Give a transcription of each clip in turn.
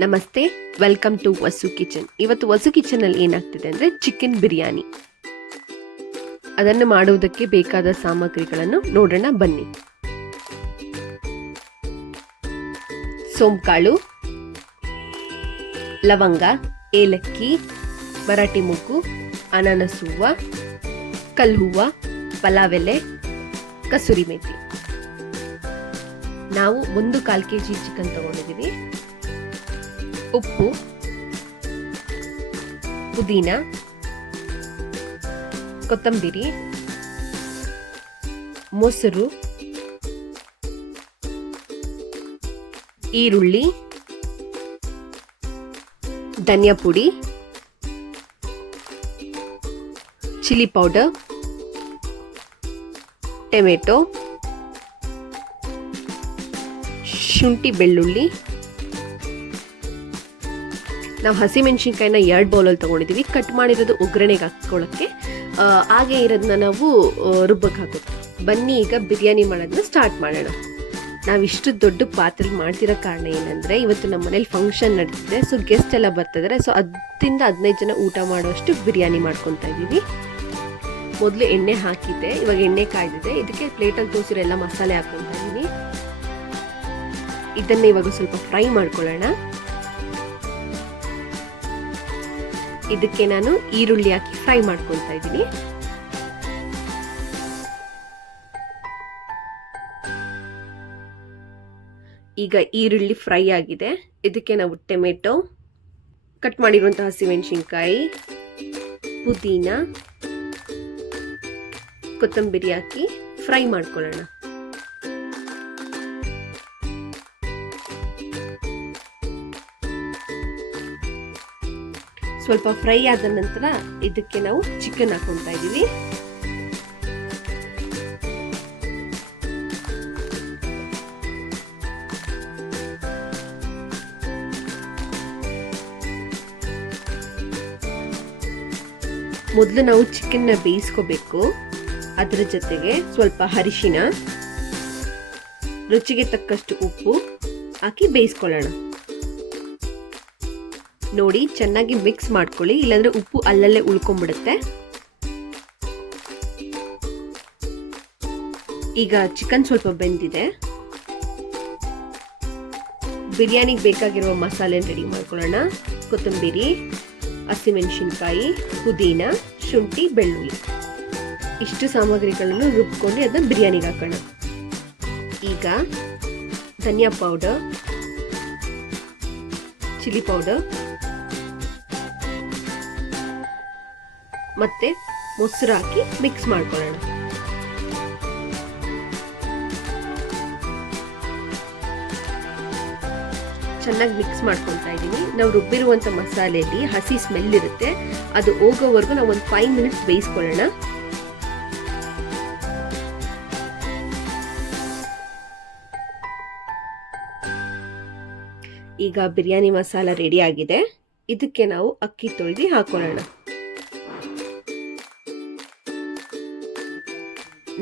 ನಮಸ್ತೆ, welcome to Vasu kitchen. ಇವತ್ತು ವಸು ಕಿಚನಲ್ಲಿ ಏನಾಗ್ತಿದೆ ಅಂದರೆ ಚಿಕನ್ ಬಿರಿಯಾನಿ. ಅದನ್ನು ಮಾಡುವುದಕ್ಕೆ ಬೇಕಾದ ಸಾಮಗ್ರಿಗಳನ್ನು ನೋಡೋಣ ಬನ್ನಿ. ಸೋಂಕಾಳು, ಲವಂಗ, ಏಲಕ್ಕಿ, ಮರಾಠಿ ಮೊಗ್ಗು, ಅನಾನಸ್ ಹೂವು, ಕಲ್ಲು ಹೂವು, ಪಲಾವ್ ಎಲೆ, ಕಸೂರಿ ಮೇಥಿ. ನಾವು 1/4 kg ಚಿಕನ್ ತಗೊಂಡಿದ್ದೀವಿ. ಉಪ್ಪು, ಪುದೀನ, ಕೊತ್ತಂಬರಿ, ಮೊಸರು, ಈರುಳ್ಳಿ, ಧನಿಯಾ ಪುಡಿ, ಚಿಲ್ಲಿ ಪೌಡರ್, ಟೊಮೆಟೊ, ಶುಂಠಿ ಬೆಳ್ಳುಳ್ಳಿ. ನಾವು ಹಸಿಮೆಣಸಿನ್ಕಾಯಿನ 2 ಬೌಲಲ್ಲಿ ತೊಗೊಂಡಿದ್ದೀವಿ. ಕಟ್ ಮಾಡಿರೋದು ಒಗ್ಗರಣೆಗೆ ಹಾಕ್ಕೊಳ್ಳೋಕ್ಕೆ, ಹಾಗೆ ಇರೋದನ್ನ ನಾವು ರುಬ್ಬಕ್ಕೆ ಹಾಕೋದು. ಬನ್ನಿ ಈಗ ಬಿರಿಯಾನಿ ಮಾಡೋದನ್ನ ಸ್ಟಾರ್ಟ್ ಮಾಡೋಣ. ನಾವಿಷ್ಟು ದೊಡ್ಡ ಪಾತ್ರೆ ಮಾಡ್ತಿರೋ ಕಾರಣ ಏನಂದರೆ, ಇವತ್ತು ನಮ್ಮ ಮನೇಲಿ ಫಂಕ್ಷನ್ ನಡೀತಿದೆ. ಸೊ ಗೆಸ್ಟ್ ಎಲ್ಲ ಬರ್ತಿದ್ದಾರೆ. ಸೊ 10-15 ಜನ ಊಟ ಮಾಡೋಷ್ಟು ಬಿರಿಯಾನಿ ಮಾಡ್ಕೊತಾ ಇದ್ದೀವಿ. ಮೊದಲು ಎಣ್ಣೆ ಹಾಕಿದ್ದೆ, ಇವಾಗ ಎಣ್ಣೆ ಕಾಯ್ದಿದೆ. ಇದಕ್ಕೆ ಪ್ಲೇಟಲ್ಲಿ ತೋರಿಸಿರೋ ಎಲ್ಲ ಮಸಾಲೆ ಹಾಕ್ಕೊತಾ ಇದ್ದೀನಿ. ಇದನ್ನ ಇವಾಗ ಸ್ವಲ್ಪ ಫ್ರೈ ಮಾಡ್ಕೊಳ್ಳೋಣ. ಇದಕ್ಕೆ ನಾನು ಈರುಳ್ಳಿ ಹಾಕಿ ಫ್ರೈ ಮಾಡ್ಕೊತಾ ಇದ್ದೀನಿ. ಈಗ ಈರುಳ್ಳಿ ಫ್ರೈ ಆಗಿದೆ. ಇದಕ್ಕೆ ನಾವು ಟೊಮೆಟೊ, ಕಟ್ ಮಾಡಿರುವಂತಹ ಹಸಿಮೆಣಸಿನ್ಕಾಯಿ, ಪುದೀನ, ಕೊತ್ತಂಬರಿ ಹಾಕಿ ಫ್ರೈ ಮಾಡ್ಕೊಳ್ಳೋಣ. ಸ್ವಲ್ಪ ಫ್ರೈ ಆದ ನಂತರ ಇದಕ್ಕೆ ನಾವು ಚಿಕನ್ ಹಾಕೊತಾ ಇದ್ದೀವಿ. ಮೊದಲು ನಾವು ಚಿಕನ್ನ ಬೇಯಿಸ್ಕೋಬೇಕು. ಅದರ ಜೊತೆಗೆ ಸ್ವಲ್ಪ ಅರಿಶಿನ, ರುಚಿಗೆ ತಕ್ಕಷ್ಟು ಉಪ್ಪು ಹಾಕಿ ಬೇಯಿಸ್ಕೊಳ್ಳೋಣ. ನೋಡಿ, ಚೆನ್ನಾಗಿ ಮಿಕ್ಸ್ ಮಾಡ್ಕೊಳ್ಳಿ, ಇಲ್ಲಾಂದ್ರೆ ಉಪ್ಪು ಅಲ್ಲಲ್ಲೇ ಉಳ್ಕೊಂಡ್ಬಿಡುತ್ತೆ. ಈಗ ಚಿಕನ್ ಸ್ವಲ್ಪ ಬೆಂದಿದೆ. ಬಿರಿಯಾನಿಗೆ ಬೇಕಾಗಿರುವ ಮಸಾಲೆ ರೆಡಿ ಮಾಡ್ಕೊಳ್ಳೋಣ. ಕೊತ್ತಂಬರಿ, ಹಸಿಮೆಣಸಿನ್ಕಾಯಿ, ಪುದೀನ, ಶುಂಠಿ, ಬೆಳ್ಳುಳ್ಳಿ, ಇಷ್ಟು ಸಾಮಗ್ರಿಗಳನ್ನು ರುಬ್ಕೊಂಡು ಅದನ್ನ ಬಿರಿಯಾನಿಗೆ ಹಾಕೋಣ. ಈಗ ಧನಿಯಾ ಪೌಡರ್, ಚಿಲ್ಲಿ ಪೌಡರ್ ಮತ್ತೆ ಮೊಸರು ಹಾಕಿ ಮಿಕ್ಸ್ ಮಾಡ್ಕೊಳ್ಳೋಣ. ಚೆನ್ನಾಗಿ ಮಿಕ್ಸ್ ಮಾಡ್ಕೊತಾ ಇದ್ದೀನಿ. ನಾವು ರುಬ್ಬಿರುವಂತ ಮಸಾಲೆಯಲ್ಲಿ ಹಸಿ ಸ್ಮೆಲ್ ಇರುತ್ತೆ, ಅದು ಹೋಗೋವರೆಗೂ ನಾವು ಒಂದು 5 ಮಿನಿಟ್ಸ್ ಬೇಯಿಸ್ಕೊಳ್ಳೋಣ. ಈಗ ಬಿರಿಯಾನಿ ಮಸಾಲ ರೆಡಿ ಆಗಿದೆ. ಇದಕ್ಕೆ ನಾವು ಅಕ್ಕಿ ತೊಳೆದು ಹಾಕೊಳ್ಳೋಣ.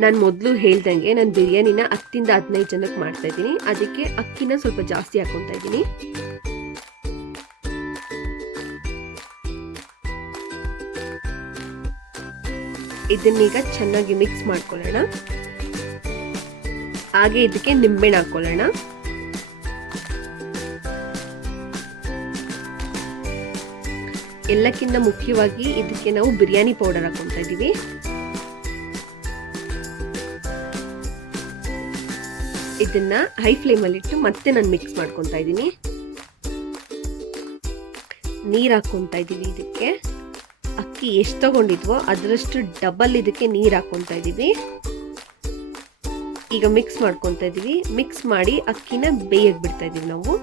ನಾನು ಮೊದಲು ಹೇಳ್ದಂಗೆ ನಾನು ಬಿರಿಯಾನಿನ 10-15 ಜನಕ್ಕೆ ಮಾಡ್ತಾ ಇದ್ದೀನಿ. ಅದಕ್ಕೆ ಅಕ್ಕಿನ ಸ್ವಲ್ಪ ಜಾಸ್ತಿ ಹಾಕೊತಾ ಇದ್ದೀನಿ. ಇದನ್ನೀಗ ಚೆನ್ನಾಗಿ ಮಿಕ್ಸ್ ಮಾಡ್ಕೊಳ್ಳೋಣ. ಹಾಗೆ ಇದಕ್ಕೆ ನಿಂಬೆಹಣ್ಣು ಹಾಕೊಳ್ಳೋಣ. ಎಲ್ಲಕ್ಕಿಂತ ಮುಖ್ಯವಾಗಿ ಇದಕ್ಕೆ ನಾವು ಬಿರಿಯಾನಿ ಪೌಡರ್ ಹಾಕೊತಾ ಇದ್ದೀವಿ. ಇದನ್ನ ಹೈ ಫ್ಲೇಮಲ್ಲಿ ಇಟ್ಟು ಮತ್ತೆ ನಾನು ಮಿಕ್ಸ್ ಮಾಡ್ಕೊತಾ ಇದ್ದೀನಿ. ನೀರು ಹಾಕೊತಾ ಇದ್ದೀವಿ. ಇದಕ್ಕೆ ಅಕ್ಕಿ ಎಷ್ಟು ತಗೊಂಡಿದ್ವೋ ಅದರಷ್ಟು ಡಬಲ್ ಇದಕ್ಕೆ ನೀರು ಹಾಕೊತಾ ಇದ್ದೀವಿ. ಈಗ ಮಿಕ್ಸ್ ಮಾಡ್ಕೊತಾ ಇದ್ದೀವಿ. ಮಿಕ್ಸ್ ಮಾಡಿ ಅಕ್ಕಿನ ಬೇಯಕ್ಕೆ ಬಿಡ್ತಾ ಇದ್ದೀವಿ ನಾವು.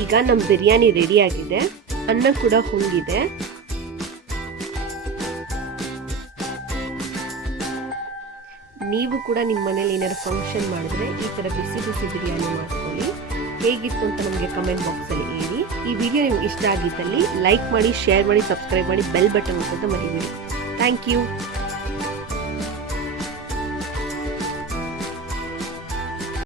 ಈಗ ನಮ್ಮ ಬಿರಿಯಾನಿ ರೆಡಿ ಆಗಿದೆ. ಅನ್ನ ಕೂಡ ಹುಂಗಿದೆ. ನೀವು ಕೂಡ ನಿಮ್ಮ ಮನೇಲಿ ಏನಾದ್ರು ಫಂಕ್ಷನ್ ಮಾಡಿದ್ರೆ ಈ ಥರ ಬಿಸಿ ಬಿಸಿ ಬಿರಿಯಾನಿ ಮಾಡ್ಕೊಳ್ಳಿ. ಹೇಗಿತ್ತು ಅಂತ ನಮಗೆ ಕಮೆಂಟ್ ಬಾಕ್ಸಲ್ಲಿ ಹೇಳಿ. ಈ ವಿಡಿಯೋ ನಿಮ್ಗೆ ಇಷ್ಟ ಆಗಿದ್ದಲ್ಲಿ ಲೈಕ್ ಮಾಡಿ, ಶೇರ್ ಮಾಡಿ, ಸಬ್ಸ್ಕ್ರೈಬ್ ಮಾಡಿ, ಬೆಲ್ ಬಟನ್ ಅಂತ ಮರಿಬೇಡಿ. Thank you.